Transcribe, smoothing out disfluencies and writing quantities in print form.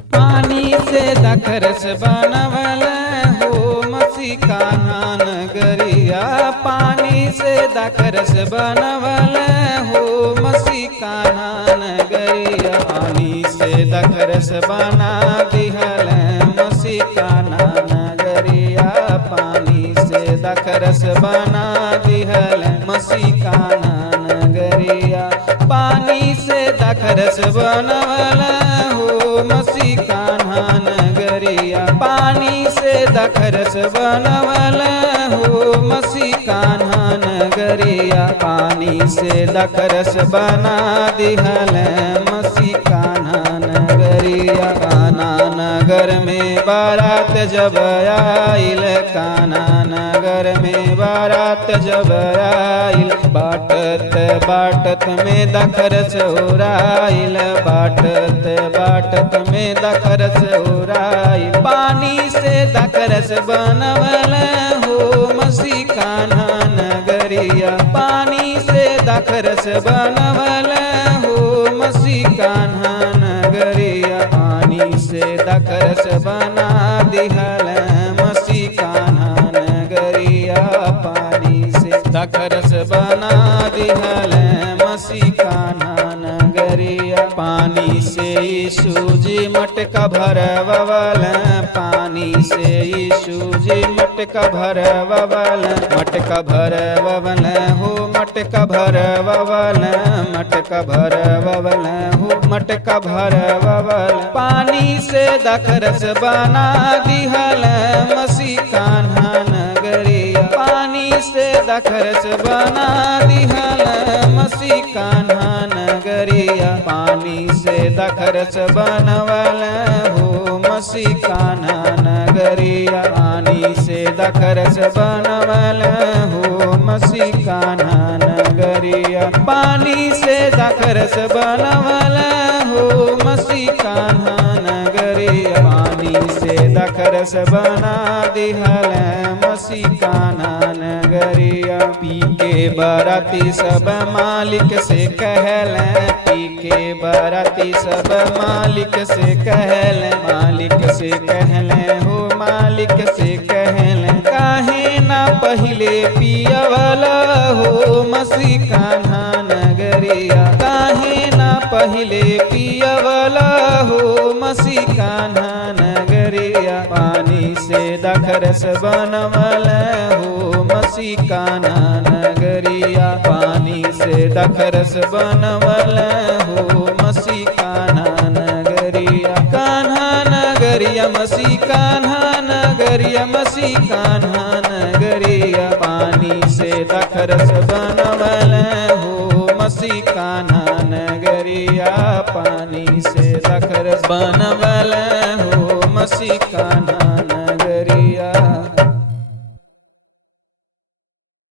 पानी से दखरस बनवल हो मसी कान्हा नगरिया। पानी से दखरस बनवल हो मसी कान्हा नगरिया। पानी से दखरस बना दिहल मसी कान्हा नगरिया। पानी से दखरस बना दिहल मसी कान्हा नगरिया। पानी से दखरस बनवल हो मसी कान्हा नगरिया। पानी से दखरस बनवल हो मसी कान्हा नगरिया। पानी से दखरस बना दिहल मसी कान्हा नगरिया। कान्हा नगर में बारात जब आइल, कान्हा नगर में बारात जब आइल। बाटत बाटत में दखरस उड़ाइल, बाटत बाटत में दखरस उड़ाइल। पानी से दखरस बनवल हो मसी कान्हा नगरिया। पानी से दखरस बनवल हो मसी कान्हा नगरिया। पानी से दखरस बना दिहल मसी कान्हा नगरिया। पानी से दखरस बना दिहल मसी कान्हा नगरिया। पानी से यीशु जी मटका भरवल, पानी से यीशु जी मटका भरवल। मटका भरवल हो मटका भरवल, मटका भरवल हो मटका भरवल। पानी से दखरस बना दिहल मसी कान्हा नगरिया। पानी से दखरस बना दिहल मसी कान्हा नगरिया। पानी से दखरस बनवल हो मसी कान्हा नगरिया। पानी से दखरस बनवल हो मसी कान्हा नगरिया। पानी से दखरस बनवल हो मसी कान्हा नगरिया। पानी से दखरस बना दिहल मसी कान्हा नगरिया। पी के बाराती सब मालिक से कहल, पी के बाराती सब मालिक से कहल। मालिक से कहल हो मालिक से कहल, काहे ना पहिले पियवल हो मसी कान्हा नगरिया। काहे ना पहिले पियवल हो मसी कान्हा नगरिया। पानी से दखरस बनवल हो मसी कान्हा नगरिया। पानी से दखरस बनवल हो मसी कान्हा नगरिया। कान्हा नगरिया मसी कान्हा नगरिया, मसी कान्हा नगरिया। पानी से दखरस बनवल हो मसी कान्हा नगरिया। पानी से दखरस बनवल हो मसी कान्हा